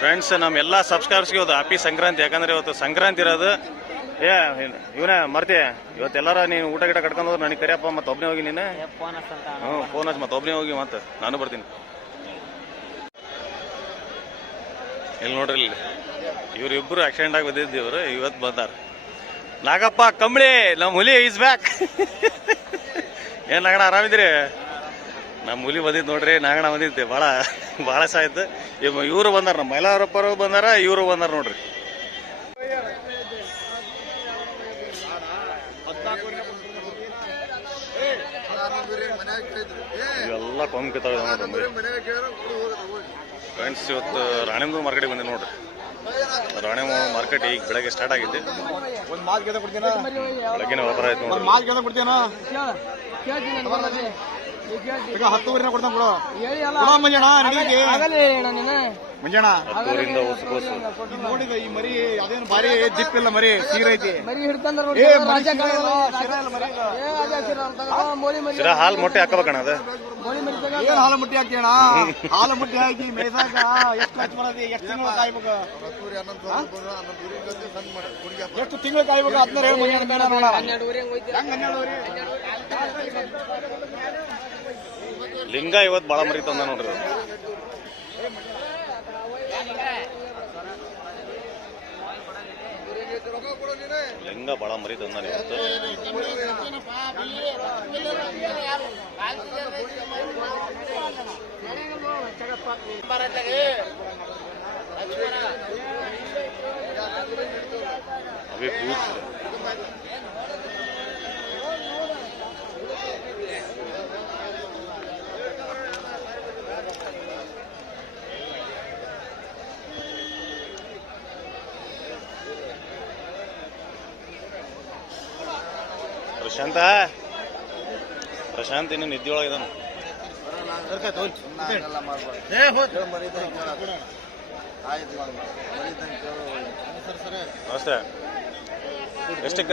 Friends ನಮ್ಮ ಎಲ್ಲ ಸಬ್ಸ್ಕ್ರೈಬರ್ಸ್ಗೆ ಇವತ್ತು ಹ್ಯಾಪಿ ಸಂಕ್ರಾಂತಿ ಯಾಕಂದ್ರೆ ಇವತ್ತು ಸಂಕ್ರಾಂತಿ ಇರೋದು ಏ ಇವನೇ ಮರ್ತಿ ಇವತ್ತೆಲ್ಲಾರ ನೀನು ಊಟ ಗಿಟ ಕಟ್ಕೊಂಡು ಹೋದ್ರೆ ನನಗೆ ಕರಿಯಪ್ಪ ಮತ್ತೆ ಒಬ್ಬನೇ ಹೋಗಿ ನೀನು. ಹ್ಞೂ ಫೋನ್ ಹಚ್ಚಿ ಮತ್ತೆ ಒಬ್ಬನೇ ಹೋಗಿ ಮತ್ತೆ ನಾನು ಬರ್ತೀನಿ. ಇಲ್ಲಿ ನೋಡ್ರಿ ಇಲ್ಲಿ. ಇವ್ರಿಬ್ರು ಆಕ್ಸಿಡೆಂಟ್ ಆಗಿ ಬಂದಿದ್ದು ಇವರು ಇವತ್ತು ಬಂದಾರ. ನಾಗಪ್ಪ ಕಂಬಳಿ ನಮ್ಮ ಹುಲಿ ಈಸ್ ಬ್ಯಾಕ್ ಏನ್ ನಗಣ ಆರಾಮಿದ್ರಿ ನಮ್ಮ ಹುಲಿ ಬಂದಿದ್ದು ನೋಡ್ರಿ ನಾಗಣ್ಣ ಬಂದಿದ್ದೆ. ಭಾಳ ಭಾಳ ಸಾಯ್ತು ಇವರು ಬಂದಾರ ನಮ್ಮ ಮೈಲಾರಪ್ಪರು ಬಂದಾರ ಇವರು ಬಂದಾರ ನೋಡ್ರಿ. ಇವೆಲ್ಲ ಕೊಂಬಿತಾವೆ ನೋಡ್ರಿ ಫ್ರೆಂಡ್ಸ್ ಇವತ್ತು ರಾಣಿಮೂರು ಮಾರ್ಕೆಟಿಗೆ ಬಂದಿದೆ ನೋಡ್ರಿ. ರಾಣಿಮೂರು ಮಾರ್ಕೆಟ್ ಈಗ ಬೆಳಗ್ಗೆ ಸ್ಟಾರ್ಟ್ ಆಗಿದ್ದೆ. ಬೆಳಗ್ಗೆ ಮಾತು ಕೊಡ್ತೀನ ವ್ಯಾಪಾರ ಆಯ್ತು ಒಂದ್ ನೋಡ್ರಿ ಮಾತು ಕೇಳ್ದ ಕೊಡ್ತೀನ ಈಗ ಹತ್ತುವರೆನ ಕೊಡ್ತಾನ ಬಿಡು. ಕೊಡ ಮಂಜಣ್ಣ ನಡೀತಿ ಮಂಜಣ್ಣ. ಹತ್ತೂರಿಂದ ಹೊಸಕೋಸು ನೋಡಿದ ಈ ಮರಿ ಅದೇನು ಬಾರಿ ಜಿಪ್ ಇಲ್ಲ ಮರಿ ಸೀರ ಐತಿ. ಸೀರ ಹಾಲು ಮೊಟ್ಟೆ ಹಾಕಬೇಕಣ್ಣ ಅದ? ಮೋಲಿ ಮರಿ ತಗ. ಏನ್ ಹಾಲು ಮುಟ್ಟಿ ಹಾಕ್ತೀಯಣ್ಣ ಹಾಲು ಮುಟ್ಟಿ ಹಾಕಿ ಮೇಯ್ಸಾಕ ಎಷ್ಟು ಖರ್ಚು ಮಾಡೋದು ಎಷ್ಟು ತಿಂಗಳು ಕಾಯ್ಬೇಕು? ಎಷ್ಟು ತಿಂಗಳು ಕಾಯ್ಬೇಕು? ಹದಿನಾರು ಹನ್ನೆರಡು ಮಂಜಣ್ಣ ಬೇಡ ನೋಡ ಹನ್ನೆರಡುವರೆ ಹಂಗ್ ಹೋಯ್ತು ಹೆಂಗ್ ಹನ್ನೆರಡುವರೆ ಲಿಂಗ ಇವತ್ತು ಬಹಳ ಮರಿ ತಂದ ನೋಡ್ರಿ ಲಿಂಗ ಬಹಳ ಮರಿ ಇವತ್ತು. ಅವೇ ಪ್ರಶಾಂತ. ಪ್ರಶಾಂತ್ ಇನ್ನು ನಿದ್ದೆ ನಮಸ್ತೆ. ಎಷ್ಟಕ್ಕ?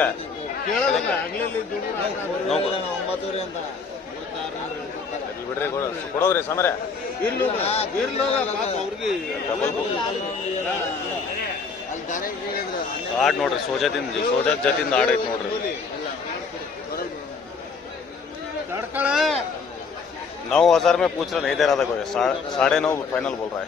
ಬಿಡ್ರಿ ಕೊಡ- ಕೊಡೋಗ್ರಿ ಸಮರ. ಅವ್ರಿಗೆ ಡಬಲ್ ಬುಕ್ ಆಡ್ ನೋಡ್ರಿ ಸೋಜಾದಿಂದ ಸೋಜಾದ ಜತಿಂದ ಆಡ್ ಐತಿ ನೋಡ್ರಿ. नौ हज़ार में पूछ रहा नहीं दे रहा था कोई। साढ़े नौ फाइनल बोल रहा है।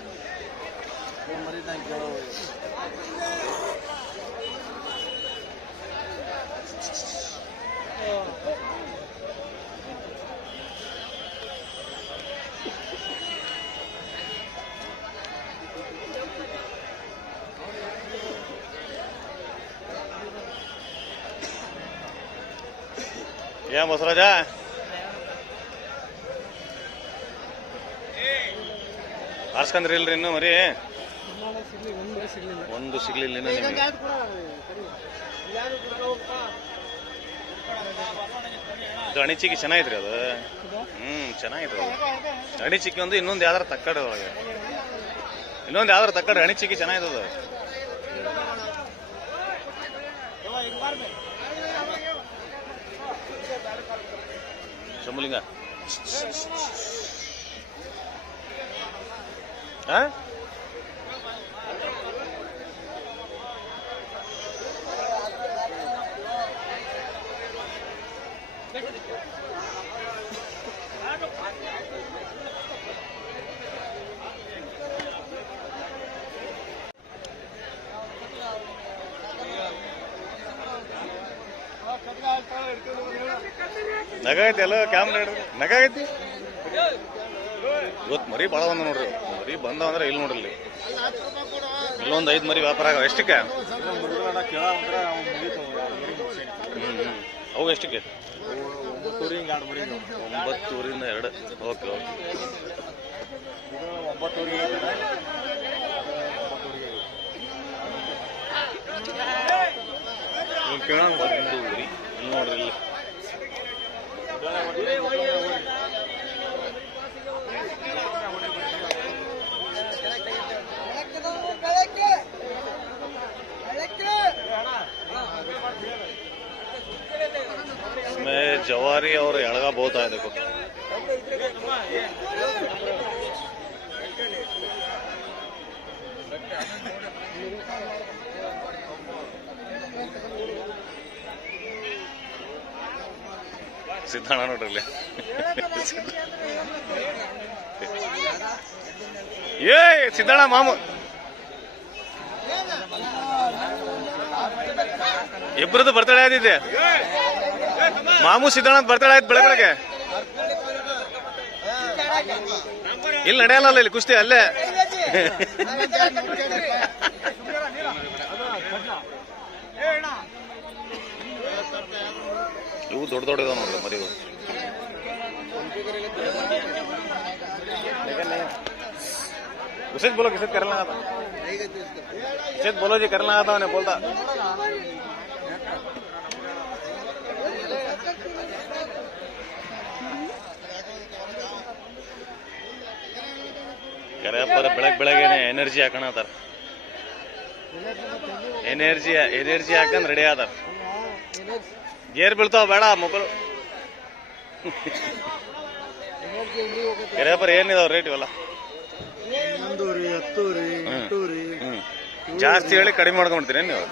Yeah, what's that? ಆರ್ಸ್ಕಂದ್ರಿ ಇಲ್ರಿ ಇನ್ನು ಮರಿ? ಒಂದು ಸಿಗ್ಲಿಲ್ಲ ಇನ್ನು ನಿಮಗೆ. ಇದು ಅಣಿಚಿಕೆ ಚೆನ್ನಾಗಿದ್ರಿ ಅದು. ಹ್ಮ್ ಚೆನ್ನಾಗಿದೆ ಅದು. ಒಂದು ಇನ್ನೊಂದು ಯಾವ್ದಾರ ತಕ್ಕಡ ಒಳಗೆ. ಇನ್ನೊಂದು ಯಾವ್ದಾರ ತಕ್ಕಡ ಅಣಿಚಿಕೆ ಚೆನ್ನಾಗಿದೆ ಅದು. ಶಂಭುಲಿಂಗ. ನಗಾಗೈತಿ ಎಲ್ಲ ಕ್ಯಾಮ್ರಾ ಹಿಡಿದು. ಐತಿ ಇವತ್ತು ಮರಿ ಭಾಳ ಬಂದ ನೋಡ್ರಿ ಮರಿ ಬಂದವ ಅಂದ್ರೆ ಇಲ್ಲಿ ನೋಡ್ರಿ ಇಲ್ಲಿ ಇಲ್ಲೊಂದು ಐದು ಮರಿ ವ್ಯಾಪಾರ ಆಗ ಎಷ್ಟಕ್ಕೆ? ಅವು ಎಷ್ಟಕ್ಕೆ? ಒಂಬತ್ತೂರಿಂದ ಎರಡು. Okay okay. ಕೇಳೋಣ ನೋಡ್ರಿ ಇಲ್ಲಿ. ಮೇ ಜವಾರಿ ಅವರು ಎಳಗ ಬೋತ ಇದಕ್ಕೂ? ಸಿದ್ಧಣ್ಣ ನೋಡ್ರಿ ಏ ಸಿದ್ದಣ್ಣ ಮಾಮ. ಇಬ್ಬರದ್ದು ಬರ್ತಡೇ ಆದಿದ್ದೆ. ಮಾಮು ಸಿದ್ದಣ್ಣ ಬರ್ತಡೇ ಆಯ್ತು ಬೆಳಗ್ಗೆ ಬೆಳಗ್ಗೆ ಇಲ್ಲಿ ನಡೆಯಲ್ಲ ಇಲ್ಲಿ ಕುಸ್ತಿ ಅಲ್ಲೇ ಇವು ದೊಡ್ಡ ದೊಡ್ಡ ಇದಾವ ನೋಡ್ರಿ ಮರಿವು उसे बोलो किसे करना आता उसे बोलो जी करना आता उन्हें बोलता ಕರೆಯಪ್ಪರ ಬೆಳಗ್ಗೆ ಬೆಳಗ್ಗೆನೆ ಎನರ್ಜಿ ಹಾಕೋಣತಾರ ಎನರ್ಜಿ ಎನರ್ಜಿ ಹಾಕೊಂಡ್ ರೆಡಿ ಆದಾರ. ಗೇರ್ ಬೀಳ್ತಾವ ಬೇಡ ಮೊಬೈಲ್ ಕರೆಯಪ್ಪರ ಏನಿದಾವ ರೇಟ್ ಇವೆಲ್ಲ? ಜಾಸ್ತಿ ಹೇಳಿ ಕಡಿಮೆ ಮಾಡ್ಕೊಂಡ್ಬಿಡ್ತೀರಿ ನೀವು?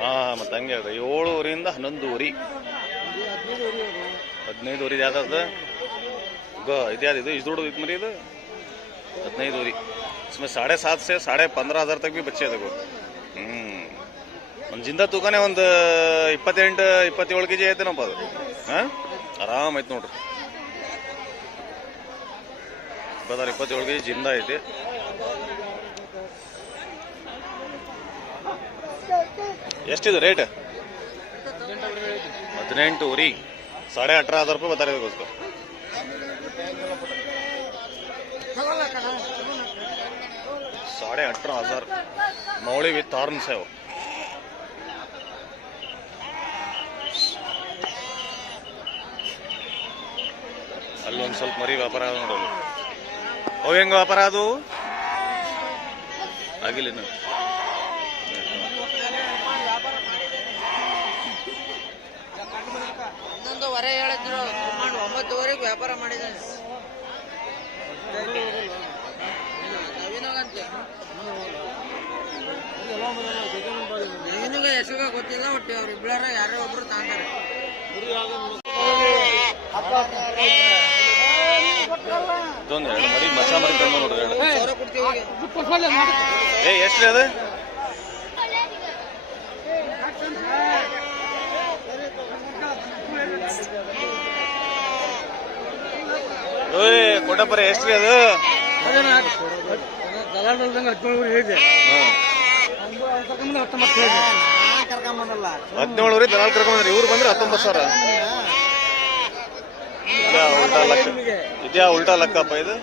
ಹಾ, ಮತ್ತೆ ಹಂಗೆ ಊರಿ ಹನ್ನೊಂದುವರೆ. ಹದಿನೈದುವರೆ ಯಾವ್ದು? ಗೋ ಇದ್ಯಾವ್ದು ಇದು ಇಷ್ಟು ದೊಡ್ಡದು ಇದು ಮರಿ ಇದು ಹದಿನೈದುವರೆ इसमें साढ़े सात से साढ़े पंद्रह हजार तक भी बच्चे ಅದಾವ ಹ್ಮ್ ಒಂದು ಜಿಂದ ತೂಕನೇ ಒಂದು ಇಪ್ಪತ್ತೆಂಟು ಇಪ್ಪತ್ತೇಳು ಕೆ ಜಿ ಐತೆನಪ್ಪ ಅದು ಹಾ ಆರಾಮ್ ಐತೆ ನೋಡ್ರಿ ಇಪ್ಪತ್ತಾರು ಇಪ್ಪತ್ತೇಳು ಕೆ ಜಿ ಜಿಂದ ಐತಿ ಎಷ್ಟಿದೆ ರೇಟ್ ಹದಿನೆಂಟುವರೆ ಸಾಡೆ ಅಠರ ಹಜಾರ್ ರೂಪಾಯಿ ಬತ್ತಾರೆ ಇದಕ್ಕೋಸ್ಕರ साढ़े अठारह हजार मौली विथ हॉर्न्स है वो ಅಲ್ಲೊಂದು ಸ್ವಲ್ಪ ಮರಿ ವ್ಯಾಪಾರ ಆದ ನೋಡೋದು ಅವು ಹೆಂಗ ವ್ಯಾಪಾರ ಅದು ಆಗಿಲ್ಲ ಇನ್ನು ಇನ್ನೊಂದು ವರೆ ಹೇಳಿದ್ರು ಸುಮಾರು ಒಂಬತ್ತುವರೆಗೆ ವ್ಯಾಪಾರ ಮಾಡಿದ್ದಾನೆ ನವೀನಗಂತೆ ನವೀನಗ ಯಶೋಗ ಗೊತ್ತಿಲ್ಲ ಒಟ್ಟು ಅವ್ರು ಇಬ್ಬರ ಯಾರೋ ಒಬ್ರು ತಾಂತಾರೆ. ಮರಿ ತಂದು ನೋಡ್ರಿ ಎಷ್ಟು ಅದು? ಕೊಡಪರ ಎಷ್ಟು ಅದು? ಹದಿನೇಳು ರೀ ದಲಾಲ್ ಕರ್ಕೊಂಡ್ರಿ ಇವ್ರು ಬಂದ್ರೆ ಹತ್ತೊಂಬತ್ತು ಸಾವಿರ. ಇದ್ಯಾ ಉಲ್ಟಾ ಲಕ್ಕ ಇದ್ಯಾ ಉಲ್ಟಾ ಲಕ್ಕಪ್ಪ ಇದು?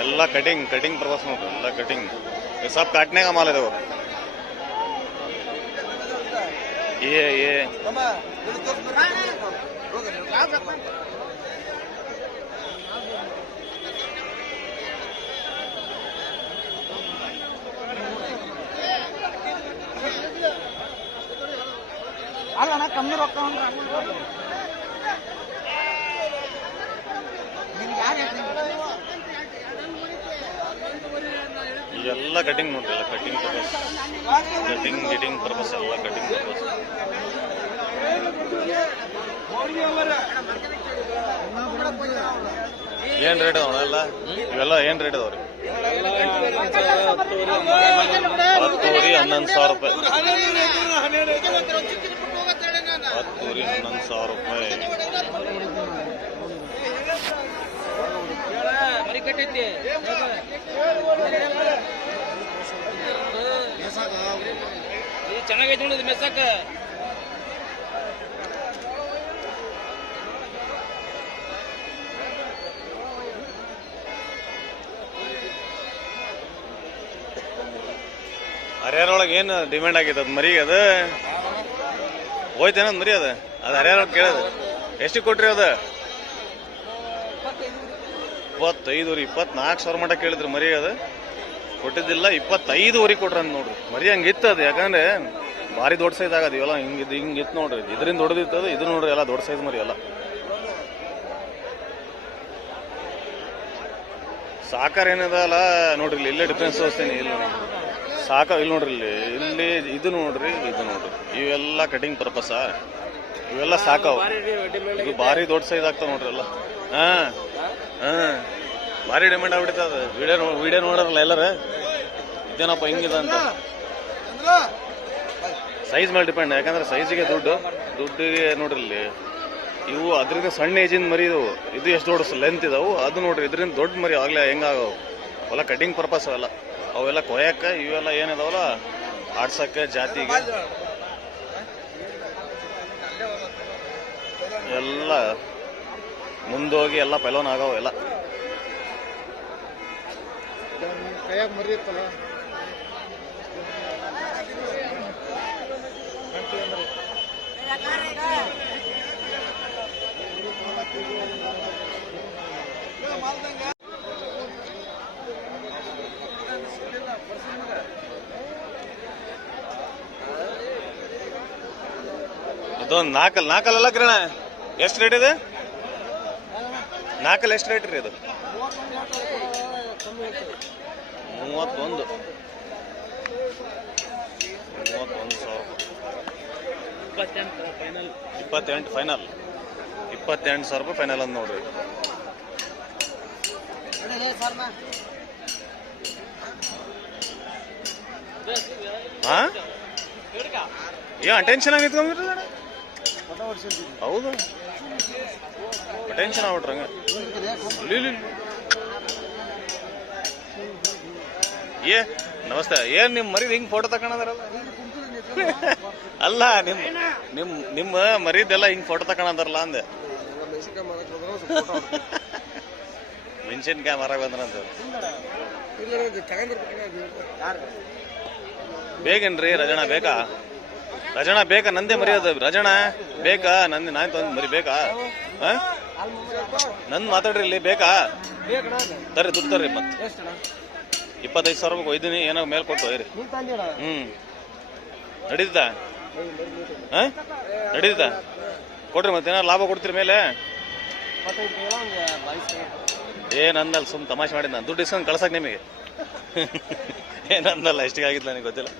ಎಲ್ಲ ಕಟಿಂಗ್ ಕಟಿಂಗ್ ಪ್ರವಾಸ ನೋಡ್ರಿ ಎಲ್ಲ ಕಟಿಂಗ್. ಸಬ್ ಕಾಟ್ನಾಗ ಮಾಲ್ ಇದಾವೆ. ಏ ಏ ಅಲ್ಲಣ್ಣ ಕಮ್ಮಿ ರೊಕ್ಕ ಅಂದ್ರೆ ನಿನ್ಗೆ ಯಾರು ಹೇಳ್ತೀನಿ ಎಲ್ಲ ಕಟಿಂಗ್ ನೋಡ್ರಿ ಎಲ್ಲ ಕಟಿಂಗ್ ಪರ್ಪಸ್ ಕಟಿಂಗ್, ಗಿಟಿಂಗ್ ಪರ್ಪಸ್ ಎಲ್ಲ ಕಟಿಂಗ್ ಪರ್ಪಸ್ ಏನ್ ರೇಟ್ ಅದಾವ ಎಲ್ಲ? ಇವೆಲ್ಲ ಏನ್ ರೇಟ್ ಅದಾವ್ರಿ ಹತ್ತೂರಿ ಹನ್ನೊಂದು ಸಾವಿರ ರೂಪಾಯಿ. ಹತ್ತೂರಿ ಹನ್ನೊಂದು ಸಾವಿರ ರೂಪಾಯಿ ಮರಿ ಕಟ್ಟೈತಿ ಇದು ಚೆನ್ನಾಗೈತಿ ನೋಡಿದ್ ಮೆಸ್ಸಾಕ. ಹರಿಯಾರೊಳಗೆ ಏನು ಡಿಮ್ಯಾಂಡ್ ಆಗೈತೆ ಅದು ಮರಿ ಅದು? ಹೋಯ್ತೇನೋ ಮರಿ ಅದು. ಅದು ಹರಿಯಾರೊಳಗೆ ಕೇಳೋದು. ಎಷ್ಟಿಗೆ ಕೊಟ್ರಿ ಅದು? ಇಪ್ಪತ್ತೈದು ರೀ ಇಪ್ಪತ್ನಾಲ್ಕು ಸಾವಿರ ಮಟ್ಟ ಕೇಳಿದ್ರಿ ಮರಿ ಅದು. ಕೊಟ್ಟಿದ್ದಿಲ್ಲ, ಇಪ್ಪತ್ತೈದುವರೆ ಕೊಡ್ರಿ ಅಂತ ನೋಡ್ರಿ. ಮರಿ ಹಂಗಿತ್ತು ಅದು, ಯಾಕಂದ್ರೆ ಭಾರಿ ದೊಡ್ಡ ಸೈಜ್ ಆಗದು, ಇವೆಲ್ಲ ಹಿಂಗಿದ್ದು ಹಿಂಗಿತ್ತು ನೋಡ್ರಿ. ಇದರಿಂದ ದೊಡ್ಡದಿತ್ತು ಅದು, ಇದು ನೋಡ್ರಿ ಎಲ್ಲ ದೊಡ್ಡ ಸೈಜ್ ಮರಿ ಎಲ್ಲ. ಸಾಕಾರ ಏನದಲ್ಲ ನೋಡ್ರಿ ಇಲ್ಲಿ ಇಲ್ಲೇ ಡಿಫ್ರೆನ್ಸ್ ತೋರಿಸ್ತೀನಿ, ಇಲ್ಲ ಸಾಕ ಇಲ್ಲಿ ನೋಡ್ರಿ ಇಲ್ಲಿ ಇಲ್ಲಿ ಇದು ನೋಡ್ರಿ ಇದು ನೋಡ್ರಿ. ಇವೆಲ್ಲ ಕಟಿಂಗ್ ಪರ್ಪಸ್ ಇವೆಲ್ಲ ಸಾಕವು. ಇದು ಭಾರಿ ದೊಡ್ಡ ಸೈಜ್ ಆಗ್ತಾವ ನೋಡ್ರಿ ಎಲ್ಲ. ಹಾ. ಹಾ. ಭಾರಿ ಡಿಮ್ಯಾಂಡ್ ಆಗ್ಬಿಡ್ತದ ವಿಡಿಯೋ ವಿಡಿಯೋ ನೋಡೋರಲ್ಲ ಎಲ್ಲರ. ಇದೇನಪ್ಪ ಹಿಂಗಿದೆ ಅಂತ. ಸೈಜ್ ಮೇಲೆ ಡಿಪೆಂಡ್ ಯಾಕಂದ್ರೆ ಸೈಜಿಗೆ ದುಡ್ಡು, ದುಡ್ಡಿಗೆ ನೋಡ್ರಿ ಇವು ಅದರಿಂದ ಸಣ್ಣ ಏಜಿನ ಮರಿ ಇದು ಇದು ಎಷ್ಟು ದೊಡ್ಡ ಲೆಂತ್ ಇದಾವು. ಅದು ನೋಡ್ರಿ, ಇದರಿಂದ ದೊಡ್ಡ ಮರಿ ಆಗಲೇ ಹೆಂಗಾಗವು ಅವೆಲ್ಲ ಕಟಿಂಗ್ ಪರ್ಪಸ್ ಅವೆಲ್ಲ. ಅವೆಲ್ಲ ಕೊಯ್ಯಕ್ಕೆ ಇವೆಲ್ಲ ಏನಿದಾವಲ್ಲ? ಆಡ್ಸಕ್ಕೆ, ಜಾತಿಗೆ. ಎಲ್ಲ. ಮುಂದೋಗಿ ಎಲ್ಲ ಪೈಲೋನ್ ಆಗವು ಎಲ್ಲ. ಕೈಯಾಗ ಮರಿ ಇತ್ತಲ್ಲ ಇದೊಂದು ನಾಲ್ಕಲ್ ನಾಲ್ಕಲ್ಲ ಕಿರಣ? ಎಷ್ಟು ರೇಟ್ ಇದೆ? ನಾಲ್ಕಲ್ಲಿ ಎಷ್ಟು ರೇಟ್ ರೀ ಅದು? ಮೂವತ್ತೊಂದು. ಮೂವತ್ತೊಂದು ಸಾವಿರ ಇಪ್ಪತ್ತೆಂಟು ಫೈನಲ್ ಇಪ್ಪತ್ತೆಂಟು ಸಾವಿರ ರೂಪಾಯಿ ಫೈನಲ್ ಅಂತ ನೋಡ್ರಿ. ಹಾಂ? ಏನ್ ಟೆನ್ಷನ್ ಆಗಿ ನಿಂತ್ಕೊಂಡ್ಬಿಟ್ರಿ ಹೌದು? ಟೆನ್ಷನ್ ಆಗ್ಬಿಟ್ರಂಗ ಏ, ನಮಸ್ತೆ. ಏನ್ ನಿಮ್ ಮರಿದ್ ಹಿಂಗ್ ಫೋಟೋ ತಕೊಂಡದಾರಲ್ಲ ಅಲ್ಲ, ನಿಮ್ ನಿಮ್, ನಿಮ್ಮ ಮರಿದೆಲ್ಲ ಹಿಂಗ್ ಫೋಟೋ ತಕೊಂಡ್ರಲ್ಲ ಅಂದೆ. ಮೆಣಸಿನ್ಕಾಯಿ ಮರ ಬಂದ್ರಂತ. ಬೇಕೇನ್ರಿ ರಜಣ ಬೇಕಾ? ರಜಣ ಬೇಕಾ? ನಂದೇ ಮರಿಯೋದು. ರಜಣ, ಬೇಕಾ? ನಂದಿ ನಾನು ತಂದು ಮರಿ ಬೇಕಾ? ನಂದ್ ಮಾತಾಡ್ರಿ ಇಲ್ಲಿ ಬೇಕಾ? ತರ್ರಿ ದುಡ್ಡು ತರ್ರಿ ಮತ್ತೆ. ಇಪ್ಪತ್ತೈದು ಸಾವಿರ ರೂಪಾಯಿ ಒಯ್ದೀನಿ ಏನೋ ಮೇಲ್ ಕೊಟ್ಟು ಒಯ್ರಿ ಹ್ಮ್. ನಡೀತ ಹಾಂ? ನಡೀತದ ಕೊಡ್ರಿ ಮತ್ತೆ ಏನಾರು ಲಾಭ ಕೊಡ್ತೀರಿ ಮೇಲೆ? ಏ ನಂದಲ್ಲ ಸುಮ್ ತಮಾಷೆ ಮಾಡಿದ್ ನಾನು. ದುಡ್ಡು ಇಸ್ಕೊಂಡು ಕಳ್ಸಕ್ ನಿಮಗೆ. ಏ ನಂದಲ್ಲ ಎಷ್ಟಿಗೆ ಆಗಿದ್ಲ ನನಗೆ ಗೊತ್ತಿಲ್ಲ.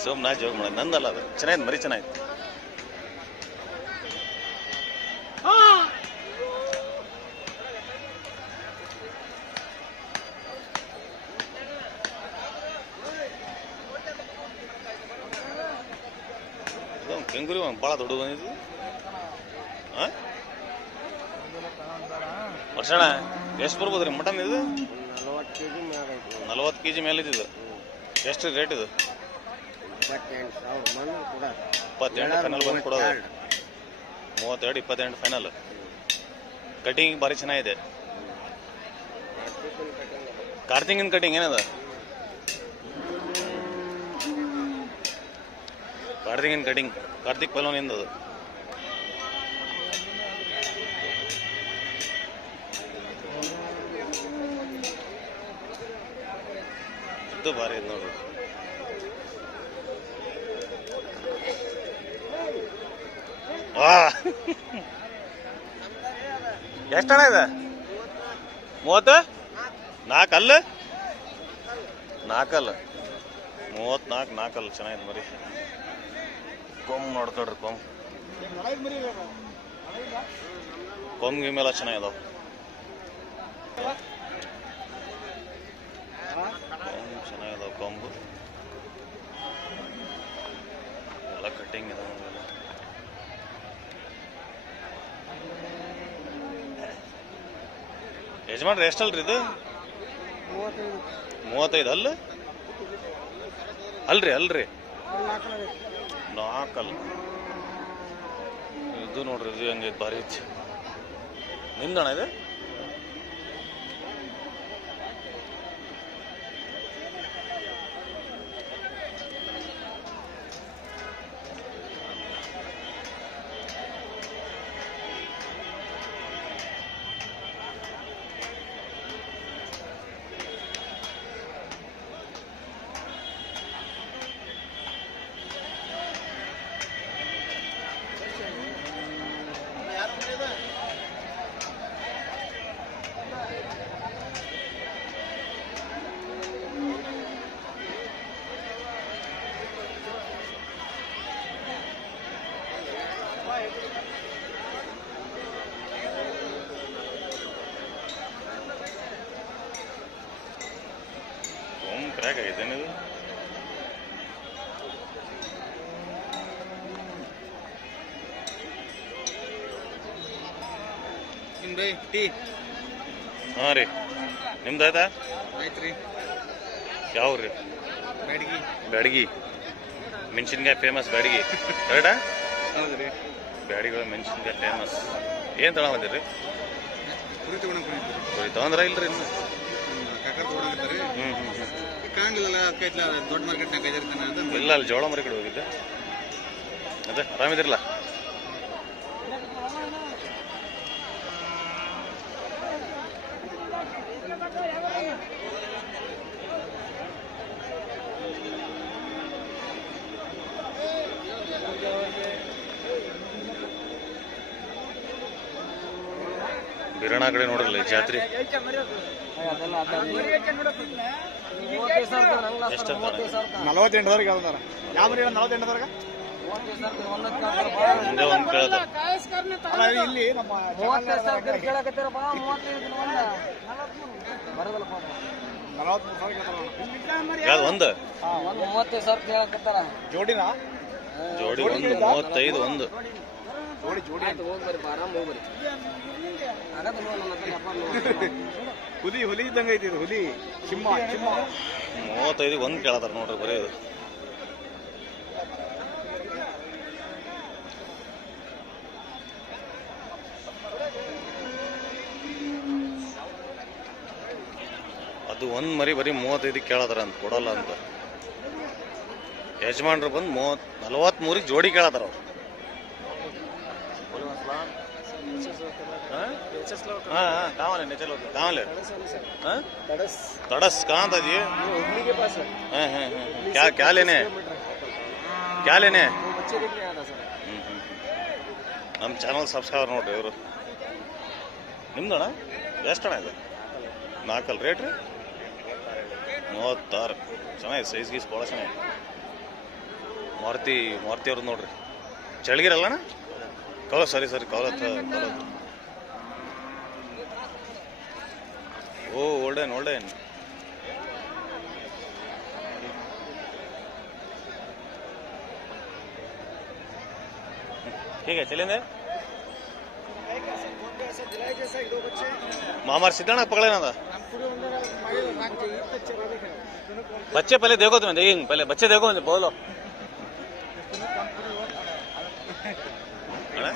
ಸುಮ್ ನಾ ಜೋಗ ಮಾಡೋದು. ನಂದಲ್ಲ ಅದು. ಚೆನ್ನಾಗಿತ್ತು ಮರಿ ಚೆನ್ನಾಗಿತ್ತು. ಇದು ಒಂದು ಭಾಳ ದೊಡ್ಡ ಬಂದಿದ್ದು ಹಾಂ ವರ್ಷಣ ಎಷ್ಟು ಬರ್ಬೋದು ರೀ ಮಟನ್ ಇದು? ನಲವತ್ತು ಕೆ ಜಿ ಮೇಲೆ ಇದ್ದಿದ್ದು ಎಷ್ಟು ರೇಟ್ ಇದು? ಇಪ್ಪತ್ತೆಂಟು ಫೈನಲ್ ಬಂದು ಕೊಡೋದು ಮೂವತ್ತೆರಡು ಇಪ್ಪತ್ತೆಂಟು ಫೈನಲ್ ಕಟಿಂಗ್ ಭಾರಿ ಚೆನ್ನಾಗಿದೆ. ಕಾರ್ತಿಂಗಿನ ಕಟಿಂಗ್ ಏನದ? ಕಾರ್ತಿಂಗಿನ ಕಟಿಂಗ್ ಕಾರ್ತಿಕ್ ಪೈಲೋನಿಂದ ಅದು ಇದು ಭಾರಿ ಇದೆ ನೋಡ್ರಿ. ಎಷ್ಟಣ ಇದೆ? ಮೂವತ್ತು? ನಾಲ್ಕಲ್ಲ ನಾಲ್ಕಲ್ಲ ಮೂವತ್ನಾಲ್ಕು ನಾಲ್ಕಲ್ಲ ಚೆನ್ನಾಗಿದೆ ಮರಿ. ಕೊಮ್ ನೋಡ್ಕೊಳ್ರಿ, ಕೊಮ್. ಕೊಮ್ ಗಿಮೆಲ್ಲ ಚೆನ್ನಾಗಿದಾವ. ಕೊಂಬು ಚೆನ್ನಾಗಿದಾವ ಕೊಂಬು ಎಲ್ಲ ಕಟ್ಟಿಂಗ್ ಇದಾವ. ಯಜಮಾನ್ರಿ, ಎಷ್ಟಲ್ರಿ ಇದು? ಮೂವತ್ತೈದು, ಅಲ್ಲ? ಅಲ್ರಿ ಅಲ್ರಿ. ನಾಲ್ಕಲ್ಲ ಇದು ನೋಡ್ರಿ ಇದು ಹೆಂಗೆ ಭಾರಿ ಐತಿ. ನಿಮ್ದಣ ಇದು? ನಿಮ್ದು ಹಾ ರೀ. ನಿಮ್ದು ಆಯ್ತಾ? ಆಯ್ತು ರೀ ಯಾವ ರೀ ಬ್ಯಾಡಗಿ. ಬ್ಯಾಡಗಿ. ಮೆಣಸಿನ್ಕಾಯಿ ಫೇಮಸ್ ಬ್ಯಾಡಗಿ. ಕರೆಕ್ಟಾ ಹೌದು ರೀ ಬ್ಯಾಡಿಗಳು ಮೆಣಸಿನ್ಕಾಯಿ ಫೇಮಸ್ ಏನು ತಗೊಂಬಂದಿರಿ? ಕುರಿ ತಗೊಂಡು ಕುರಿ ತಗೊಂಡ್ರ ಇಲ್ರಿ ಇನ್ನು? ಕಾಕ ತಗೊಂಡಿರ್ತಾರೆ ಹ್ಞೂ ಹ್ಞೂ ಹ್ಞೂ ಕಾಣಲಿಲ್ಲ ಅದಕ್ಕೈತ್ಲ ದೊಡ್ಡ ಮಾರ್ಕೆಟ್ನಾಗ ಕೈದಿರ್ತಾನೆ ಅಂತ ಇಲ್ಲ ಅಲ್ಲಿ ಜೋಳ ಮರಿ ಕಡೆ ಹೋಗಿದ್ದೆ. ಅದೇ ಆರಾಮಿದಿರಲ್ಲ ಬಿರಣ ಕಡೆ ನೋಡಲ್ಲ ಈ ಜಾತ್ರೆ. ನಲವತ್ತೆಂಟದವ್ರಿಗೆ ಹೇಳ್ತಾರ. ಯಾವ ಮರಿ ನಲವತ್ತೆಂಟದವ್ರಿಗೆ ಇಲ್ಲಿ ನಮ್ಮ ಒಂದು. ಮೂವತ್ತೈದು ಸಾವಿರ ಕೇಳಕತ್ತಾರ. ಜೋಡಿನ? ಜೋಡಿ ಒಂದು ಮೂವತ್ತೈದು ಒಂದು. ಜೋಡಿ ಜೋಡಿ ಹೋಗ್ಬರಿ ಆರಾಮ್ ಹೋಗ್ಬರಿ ಆಗದ ನೋಡ್ ನನ್ನ ಹತ್ರ ವ್ಯಾಪಾರ ನೋಡ್. ಹುಲಿ ಹುಲಿ ಇದ್ದಂಗೆ ಐತಿ ಇದು ಹುಲಿ. ಸಿಂಹ ಸಿಂಹ ಮೂವತ್ತೈದು ಒಂದು ಕೇಳದಾರ ನೋಡ್ರಿ ಬರೀ ಇದು. ಅದು ಒಂದು ಮರಿ ಬರೀ ಮೂವತ್ತೈದು ಕೇಳತಾರ ಅಂತ ಕೊಡಲ್ಲ ಅಂತ. ಯಜಮಾನ್ರು ಬಂದು ಮೂವತ್ ನಲವತ್ಮೂರಿಗೆ ಜೋಡಿ ಕೇಳತ್ತಾರ ಅವ್ರು. पास है हाँ हाँ हाँ हाँ। क्या क्या लेने हैं क्या लेने हैं वो बच्चे देखने आया था सर ಹ್ಮ್, ಹ್ಮ್, ಹ್ಮ್. ನಮ್ಮ ಚಾನಲ್ ಸಬ್ಸ್ಕ್ರೈಬರ್ ನೋಡ್ರಿ ಇವರು ನಿಮ್ದಣ್ಣ ಎಷ್ಟು ಅಣ್ಣ ಇದು ನಾಲ್ಕಲ್ಲ ರೇಟ್ ರೀ ಮೂವತ್ತಾರು ಚೆನ್ನಾಗಿದೆ ಸೈಜ್ ಗೀಸ್ ಭಾಳ ಚೆನ್ನಾಗಿದೆ ಮಾರುತಿ ಮಾರುತಿ ಅವ್ರದ್ದು ನೋಡ್ರಿ ಚಳಿಗಿರಲ್ಲಣ್ಣ ಕೌಲ ಸರಿ ಸರಿ ಕೌಲತ್ ಕೌಲತ್ ಓ ಓಲ್ಡೇನ್ ಓಲ್ಡೇನ್ ठीक है चलेंगे मामार सिद्धाना पकड़े ना था बच्चे पहले देखो तुम्हें देखेंगे पहले बच्चे देखो मुझे बोलो ಅಣ್ಣ?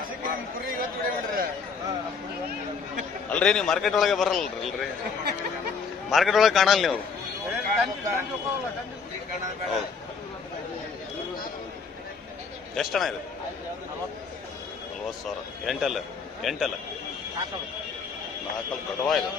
ಅಲ್ರಿ, ನೀವು ಮಾರ್ಕೆಟ್ ಒಳಗೆ ಬರಲ್ರಿ ಮಾರ್ಕೆಟ್ ಒಳಗೆ ಕಾಣಲ್ಲ ನೀವು. ಎಷ್ಟು ಅಣ್ಣ ಇದು? ನಲ್ವತ್ತು ಸಾವಿರ. ಎಂಟಲ್ಲ? ಎಂಟಲ್ಲ? ನಾಲ್ಕಲ್ಲಿ ಕಡುವ ಇದು.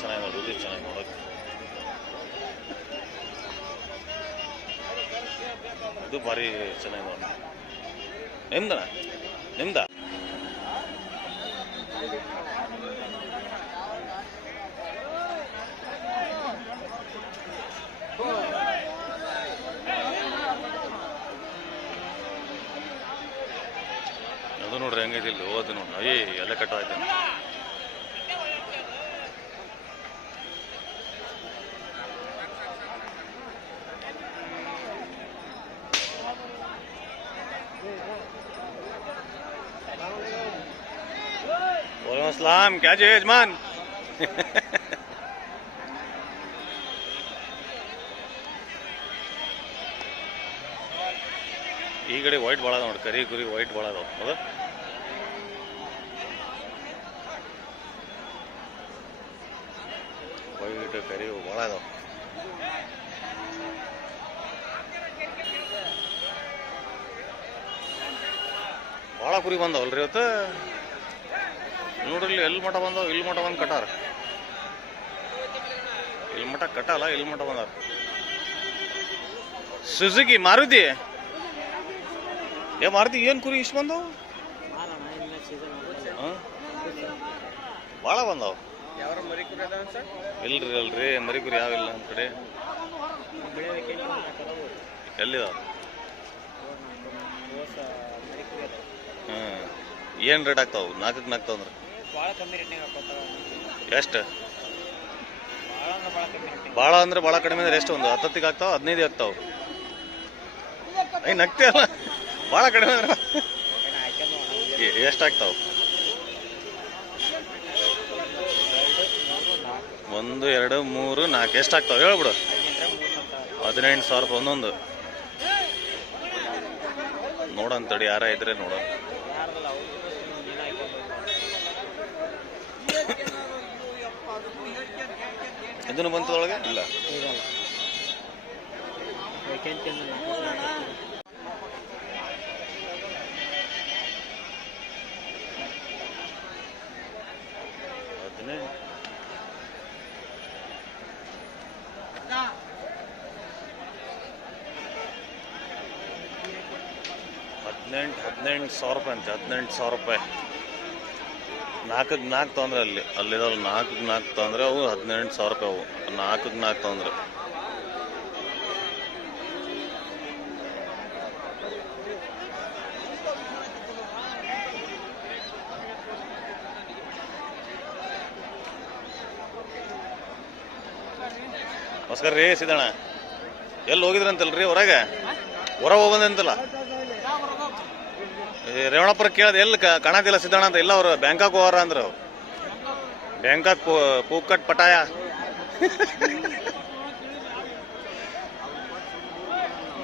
ಚೆನ್ನಾಗಿ ನೋಡಿ ಇದು ಚೆನ್ನಾಗಿ ನೋಡೋಕೆ ಇದು ಭಾರಿ ಚೆನ್ನಾಗಿ ನೋಡಿ. ನಿಮ್ದ? ನಿಮ್ದ? ಅದು ನೋಡ್ರಿ, ಹೆಂಗೈತಿ ಇಲ್ಲಿ ಓದು ನೋಡ್ರಿ ಅಯ್ಯ ಎಲ್ಲ ಕಟ್ಟ સલામ ક્યાં છે ಈ ಕಡೆ ವೈಟ್ ಭಾಳ ನೋಡಿ, ಕರಿ ಕುರಿ ವೈಟ್ ಭಾಳ ಅದಾವ. ವೈಟ್ ಕರಿ ಭಾಳ ಅದಾವ. ಭಾಳ ಕುರಿ ಬಂದವಲ್ರಿ ಇವತ್ತು? ನೋಡ್ರಿ ಎಲ್ಲಿ ಮಠ ಬಂದವ ಇಲ್ಲಿ ಮಠ ಬಂದು ಕಟ್ಟಾರ. ಇಲ್ಲಿ ಮಠ ಕಟ್ಟಲ್ಲ ಇಲ್ಲಿ ಮಠ ಬಂದಾರ. ಸುಜುಕಿ, ಮಾರುತಿ? ಏ, ಮಾರುತಿ, ಏನು ಕುರಿ ಇಷ್ಟು ಬಂದವು? ಭಾಳ ಬಂದವು. ಇಲ್ರಿ ಅಲ್ರಿ ಮರಿ ಕುರಿ ಯಾವಿಲ್ಲ ನಮ್ಮ ಕಡೆ. ಎಲ್ಲಿದ ಏನು ರೇಟ್ ಆಗ್ತಾವೆ? ನಾಲ್ಕಕ್ಕೆ ನಾಲ್ಕು ಅಂದ್ರೆ? ಭಾಳ ಕಮ್ಮಿ ರೇಟ್ನಾಗ ಹಾಕೋತಾವ. ಎಷ್ಟು? ಭಾಳ ಅಂದ್ರೆ ಭಾಳ ಕಮ್ಮಿ ರೇಟ್ನಾಗ. ಭಾಳ ಅಂದ್ರೆ ಭಾಳ ಕಡಿಮೆ ಅಂದ್ರೆ ಎಷ್ಟು ಒಂದು? ಹತ್ತತ್ತಿಗೆ ಆಗ್ತಾವ ಹದಿನೈದು ಆಗ್ತಾವ ಐ ನಗ್ತಿ ಅಲ್ಲ. ಭಾಳ ಕಡಿಮೆ ಅಂದ್ರೆ ಎಷ್ಟು ಆಗ್ತಾವ ಒಂದು ಎರಡು ಮೂರು ನಾಲ್ಕು. ಎಷ್ಟು ಆಗ್ತಾವ ಹೇಳ್ಬಿಡು. ಹದಿನೆಂಟು ಸಾವಿರ ರೂಪಾಯಿ ಒಂದೊಂದು. ನೋಡಂತಡಿ ಯಾರ ಇದ್ರೆ ನೋಡ ಯಾರ್ದಲ್ಲ ಅವ್ರು ನೀನು ಹಾಕ್ಕೊಂಡು ಇದನ್ನು ಒಳಗೆ ಇಲ್ಲ. ಹದಿನೆಂಟು ಹದಿನೆಂಟು ಸಾವಿರ ರೂಪಾಯಿ ಅಂತೆ ಹದಿನೆಂಟು ಸಾವಿರ ರೂಪಾಯಿ. ನಾಲ್ಕಕ್ಕೆ ನಾಲ್ಕು ತೊಂದರೆ ಅಲ್ಲಿ. ಅಲ್ಲಿರೋ ನಾಲ್ಕಕ್ಕೆ ನಾಲ್ಕು ತೊಂದರೆ, ಅವು ಹದಿನೆಂಟು ಸಾವಿರ ರೂಪಾಯಿ ಅವು. ನಾಲ್ಕಕ್ಕೆ ನಾಲ್ಕು ತೊಂದರೆ. ನಮಸ್ಕಾರ ರೀ, ಸಿದ್ದಣ್ಣ. ಎಲ್ಲಿ ಹೋಗಿದ್ರಂತಲ್ರಿ ಹೊರಗೆ? ಹೊರ ಹೋಗೋದಂತಲ್ಲ ರೇವಣಪುರ ಕೇಳ್ದೆ ಎಲ್ಲಿ ಕಾಣದಿಲ್ಲ ಸಿದ್ದಣ್ಣ ಅಂತ ಇಲ್ಲ ಅವ್ರು ಬ್ಯಾಂಕಾಕ್ ಹೋಗಾರ ಅಂದ್ರು. ಅವ್ರು ಬ್ಯಾಂಕಾಕ್ ಪೂ- ಪೂಕಟ್ ಪಟಾಯ.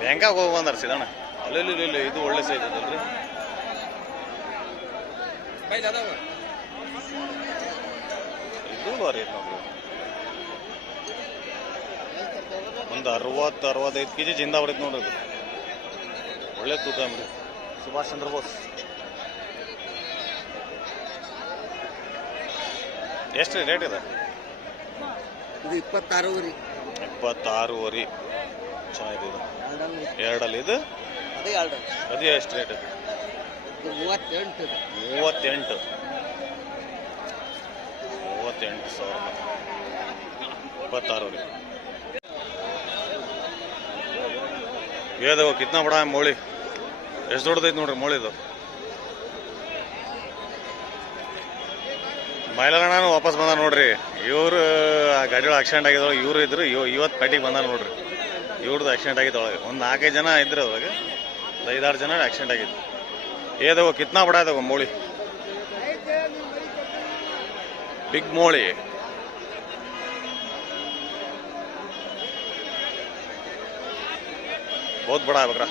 ಬ್ಯಾಂಕಾಕ್ ಹೋಗಿ ಬಂದಾರ ಸಿದ್ದಣ್ಣ. ಅಲ್ಲಿ ಇಲ್ಲಿ ಇಲ್ಲಿ ಇದು ಒಳ್ಳೆ ಸೈಜ್ ಅದಲ್ರಿ ಇದು ಬಾರಿ ನೋಡ್ರಿ ಒಂದು ಅರವತ್ತು ಅರವತ್ತೈದು ಕೆ ಜಿ ಜಿಂದ ಹೊಡಿತು ನೋಡ್ರಿ ಒಳ್ಳೆ ತೂಕ ಅಂಬ್ರಿ ಸುಭಾಷ್ ಚಂದ್ರ ಬೋಸ್ ಎಷ್ಟು ರೇಟ್ ಇದೆ? ಇದು ಇಪ್ಪತ್ತಾರು ರೀ ಇಪ್ಪತ್ತಾರೂವರೆ. ಚೆನ್ನಾಗಿದೆ ಇದು. ಎರಡಲ್ಲಿ ಇದು? ಅದೇ ಎರಡು ಅದೇ ಎಷ್ಟು ರೇಟ್ ಇದು? ಮೂವತ್ತೆಂಟು ಮೂವತ್ತೆಂಟು. ಮೂವತ್ತೆಂಟು ಸಾವಿರ. ಇಪ್ಪತ್ತಾರು ರೀ ಏದವ ಕಿತ್ನಾ ಬಡ ಮೋಳಿ. ಎಷ್ಟು ದೊಡ್ಡದೈತೆ ನೋಡ್ರಿ ಮೋಳಿದು ಮೈಲಾರಣ್ಣನೂ ವಾಪಸ್ ಬಂದ ನೋಡ್ರಿ. ಇವರು ಆ ಗಾಡಿಯೊಳಗೆ ಆಕ್ಸಿಡೆಂಟ್ ಆಗಿದ್ರು ಇವರು ಇದ್ರು ಇವತ್ತು ಪೇಟಿಗೆ ಬಂದ ನೋಡ್ರಿ. ಇವ್ರದ್ದು ಆಕ್ಸಿಡೆಂಟ್ ಆಗಿತ್ತು ಒಳಗೆ ಒಂದು ನಾಲ್ಕೈದು ಜನ ಇದ್ರು ಅದೊಳಗೆ ಐದಾರು ಜನ ಆಕ್ಸಿಡೆಂಟ್ ಆಗಿತ್ತು ಏದವ ಕಿತ್ನಾ ಬಡ ಇದಾವ ಮೋಳಿ. ಬಿಗ್ ಮೋಳಿ. ಬಹುತ್ ಬಡ ಆಗ್ಬೇಕ್ರ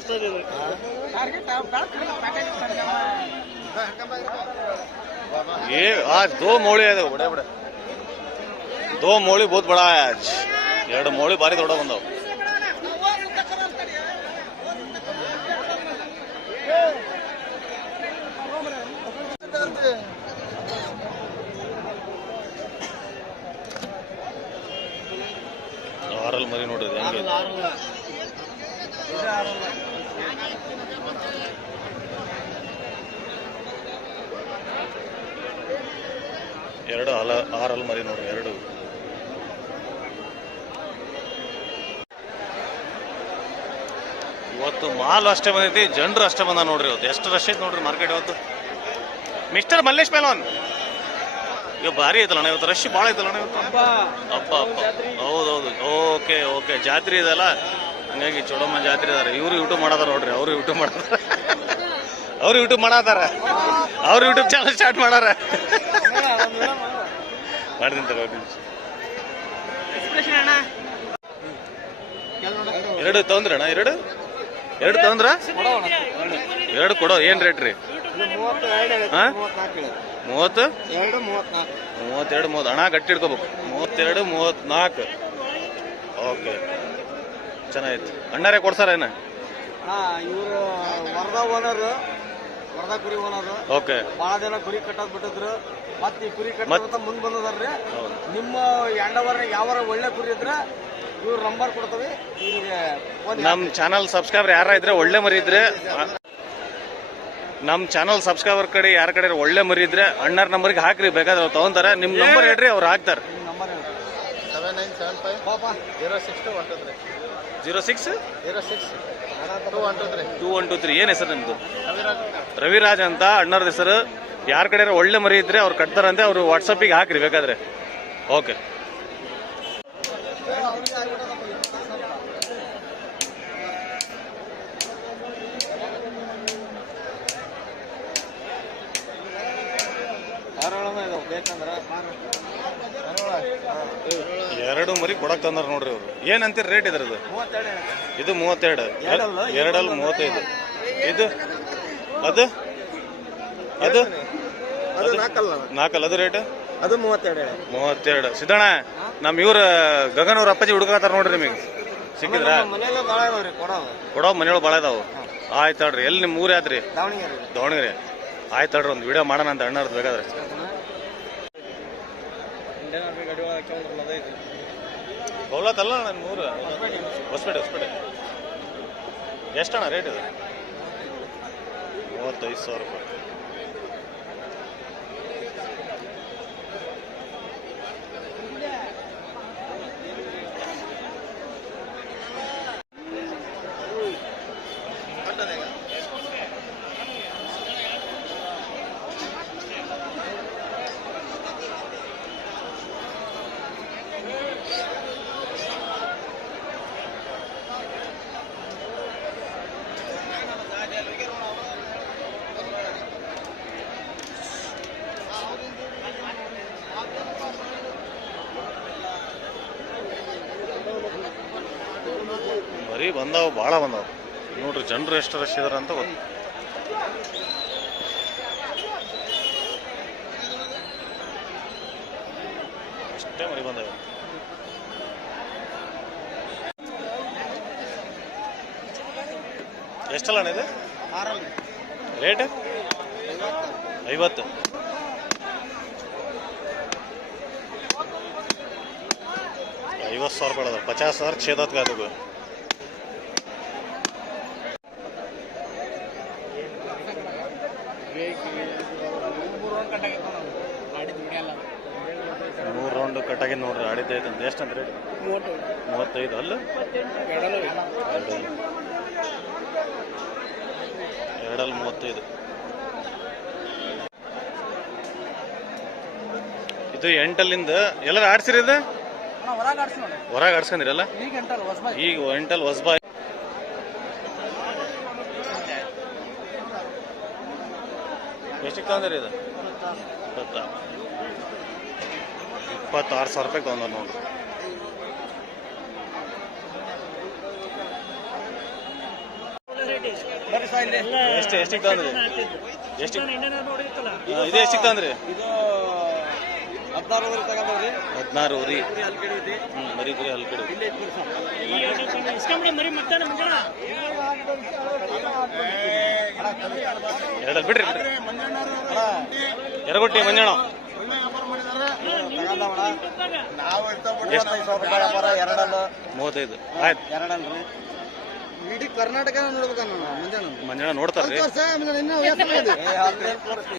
ಹೇಳಿದ ಅಷ್ಟೇ ಇದು ये आज दो मोड़ी है देखो बड़े बड़े दो मोड़ी बहुत बड़ा है आज ಎರಡು ಮೋಳಿ ಭಾರಿ ದೊಡ್ಡ ಬಂದವು ಆರಲ್ಲಿ ಮರಿ ನೋಡ್ರಿ ಇದು ಹೆಂಗೆ ಎರಡು ಹಲ ಆರು ಅಲ್ಮರಿ ನೋಡ್ರಿ ಎರಡು. ಇವತ್ತು ಮಾಲ್ ಅಷ್ಟೇ ಬಂದೈತಿ ಜನರು ಅಷ್ಟೇ ಬಂದ ನೋಡ್ರಿ ಇವತ್ತು. ಎಷ್ಟು ರಶ್ ಐತಿ ನೋಡ್ರಿ ಮಾರ್ಕೆಟ್ ಇವತ್ತು. ಮಿಸ್ಟರ್ ಮಲ್ಲೇಶ್ ಮೇಲೋನ್ ಈಗ ಭಾರಿ ಐತಲ್ಲ ಇವತ್ತು ರಶ್ ಭಾಳ ಐತಲ್ಲಣ್ಣ ಇವತ್ತು. ಅಪ್ಪ. ಅಪ್ಪ ಹೌದೌದು. ಓಕೆ ಓಕೆ ಜಾತ್ರೆ ಇದೆಲ್ಲ. ಹಂಗಾಗಿ ಚೋಡಮ್ಮ ಜಾತ್ರೆ ಇದಾರೆ. ಇವರು ಯೂಟ್ಯೂಬ್ ಮಾಡದಾರ ನೋಡ್ರಿ ಅವರು ಯೂಟ್ಯೂಬ್ ಮಾಡದಾರ. ಅವ್ರು ಯೂಟ್ಯೂಬ್ ಮಾಡತಾರ ಅವ್ರು ಯೂಟ್ಯೂಬ್ ಚಾನಲ್ ಸ್ಟಾರ್ಟ್ ಮಾಡಾರ. ಮಾಡ್ತೀನಿ ತಗೋ ಒಂದ್ ಅಣ್ಣ. ಎರಡು ಎರಡು? ಎರಡು ತೊಂದ್ರ ಎರಡು ಕೊಡೋ ಏನ್ ರೇಟ್ ರೀ? ಹಾ? ಮೂವತ್ತು? ಎರಡು ಮೂವತ್ತೆರಡು ಮೂವತ್ತು. ಹಣ ಗಟ್ಟಿ ಇಡ್ಕೋಬೇಕು ಮೂವತ್ತೆರಡು ಮೂವತ್ನಾಲ್ಕು. ಓಕೆ. ಚೆನ್ನಾಗಿತ್ತು ಅಣ್ಣಾರೆ ಕೊಡ್ಸಾರ ಏನ? ಇವರು ವರ್ಧಾ ವರದಾ ಓನರ್ ವರದಾ ಕುರಿ ಓನರ್ ಓಕೆ. ಬಹಳ ಜನ ಕುರಿ ಕಟ್ಟೋದ್ ಬಿಟ್ಟಿದ್ರು. ಮತ್ತೆ ಈ ಕುರಿ ಕಟ್ಟ ಮುಂದ್ ಬಂದದ್ರಿ ನಿಮ್ಮ ಎಂಡವರ ಯಾವಾರ ಒಳ್ಳೆ ಕುರಿ ಇದ್ರೆ ಇವ್ರ ನಂಬರ್ ಕೊಡ್ತವೆ ನಮ್ಮ ಚಾನಲ್ ಸಬ್ಸ್ಕ್ರೈಬರ್ ಯಾರ ಇದ್ರೆ ಒಳ್ಳೆ ಮರಿ ಇದ್ರೆ ನಮ್ಮ ಚಾನಲ್ ಸಬ್ಸ್ಕ್ರೈಬರ್ ಕಡೆ ಯಾರ ಕಡೆ ಒಳ್ಳೆ ಮರಿ ಇದ್ರೆ ಅಣ್ಣರ ನಂಬರ್ಗೆ ಹಾಕ್ರಿ ಬೇಕಾದ್ರೆ ಅವ್ರು ತಗೊಂತಾರೆ. ನಿಮ್ಮ ನಂಬರ್ ಹೇಳ್ರಿ ಅವ್ರು ಹಾಕ್ತಾರೆ. Number seven nine seven five ಪಾಪ. Zero six two one two three zero six zero six two one two three two one two three ಏನು ಹೆಸರು ನಿಮ್ಮದು ರವಿರಾಜ್ ರವಿರಾಜ್ ಅಂತ ಅಣ್ಣರ ಹೆಸರು. ಯಾರ ಕಡೆ ಒಳ್ಳೆ ಮರಿ ಇದ್ರೆ ಅವ್ರು ಕಟ್ತಾರಂತೆ ಅವರು ವಾಟ್ಸಪ್ಪಿಗೆ ಹಾಕ್ರಿ ಬೇಕಾದ್ರೆ. ಓಕೆ ಎರಡು ಮರಿ ಕೊಡಕ್ ತಂದ್ರ ನೋಡ್ರಿ ಅವರು. ಏನಂತೀರಿ ರೇಟ್ ಇದ್ರದ್ದು. ಇದು ಮೂವತ್ತೆರಡು. ಎರಡಲ್ಲ ಮೂವತ್ತೈದು. ಇದು? ಅದು? ಅದು? ಅದು ನಾಲ್ಕಲ್ಲ? ನಾಲ್ಕಲ್ಲ ಅದು ರೇಟ್ ಅದು ಮೂವತ್ತೆರಡು ಮೂವತ್ತೆರಡು. ಸಿದ್ದಣ್ಣ ನಮ್ ಇವ್ರ ಗಗನ್ ಅವ್ರ ಅಪ್ಪಾಜಿ ಹುಡುಕಾತಾರ ನೋಡ್ರಿ ನಿಮಗೆ. ಸಿಕ್ಕಿದ್ರ? ಮನೆಯಲ್ಲೇ ಭಾಳ ಇದಾವ್ರಿ ಕೊಡೋದು. ಕೊಡೋ ಮನೆಯೊಳಗೆ ಭಾಳ ಇದಾವು. ಆಯ್ತು ತಡ್ರಿ ಎಲ್ಲಿ ನಿಮ್ಮ ಊರು ಯಾತ್ರಿ ದಾವಣಗೆರೆ. ದಾವಣಗೆರೆ. ಆಯ್ತು ಒಂದು ವಿಡಿಯೋ ಮಾಡೋಣ ಅಂತ ಅಣ್ಣರ್ದು ಬೇಕಾದ್ರೆ. ಬೌಲತ್ತಲ್ಲ ನನ್ನ ಊರು? ಹೊಸಪೇಟೆ ಹೊಸಪೇಟೆ. ಎಷ್ಟಣ್ಣ ರೇಟ್ ಇದು? ಮೂವತ್ತೈದು ಸಾವಿರ ರೂಪಾಯಿ ಬರೀ ಬಂದಾವ ಭಾಳ ಬಂದಾವ ನೋಡ್ರಿ, ಜನರು ಎಷ್ಟು ರಶ್ ಇದಾರೆ ಅಂತ ಗೊತ್ತು. ಅಷ್ಟೇ ಮರಿ ಬಂದ ಎಷ್ಟಲ್ಲ ಅಣ್ಣ ಇದು? ರೇಟ್? ಐವತ್ತು. ಐವತ್ತು ಸಾವಿರ ರೂಪಾಯಿ ಪಚಾಸ್ ಸಾವಿರ ಛೇದತ್ ಅದು ಮೂರು ರೌಂಡ್ ಕಟ್ಟಾಗಿ ಅಂದ್ರೆ? ಅಂತ ಎಷ್ಟು ಅಂತ ರೇಟ್ ಮೂವತ್ತೈದು ಅಲ್ಲ? ಎರಡಲ್ಲ. ಎರಡಲ್ಲಿ ಮೂವತ್ತೈದು. ಇದು ಎಂಟಲ್ಲಿಂದ ಎಲ್ಲರೂ ಆಡ್ಸಿರಿ ಇದು? ಹೊರಗೆ ಆಡ್ಸ್ಕೊಂಡಿರಲ್ಲ ಈಗ ಎಂಟಲ್ಲಿ ಹೊಸಬಾಯಿ ಎಷ್ಟಕ್ಕೆ ತಗೊಂಡಿರಿ ಇದು? ಇಪ್ಪತ್ತಾರು ಸಾವಿರ ರೂಪಾಯಿ ತಗೊಂಡ ನೋಡ್ರಿ ಎಷ್ಟು ಎಷ್ಟಿಗೆ ತಗೊಂಡ್ರಿ ಎಷ್ಟಿಗೆ ಇದು ಎಷ್ಟಿಗೆ ತಂದ್ರಿ ಹದಿನಾರು ಕಡೆ ಹ್ಞೂ ಮರಿ ಕುರಿ ಅಲ್ಲಿ ಕಡೆ. ಎರಡಲ್ಲಿ ಬಿಡ್ರಿ ಎರಗೊಟ್ಟಿ ಮಂಜಣ್ಣ ವ್ಯಾಪಾರ ಎರಡಲ್ಲ ಮೂವತ್ತೈದು ಆಯ್ತು ಎರಡಲ್ರಿ ಇಡೀ ಕರ್ನಾಟಕ ನೋಡ್ಬೇಕನ್ನ ಮಂಜಾನ ಮಂಜಣ್ಣ ನೋಡ್ತಾರ್ರಿ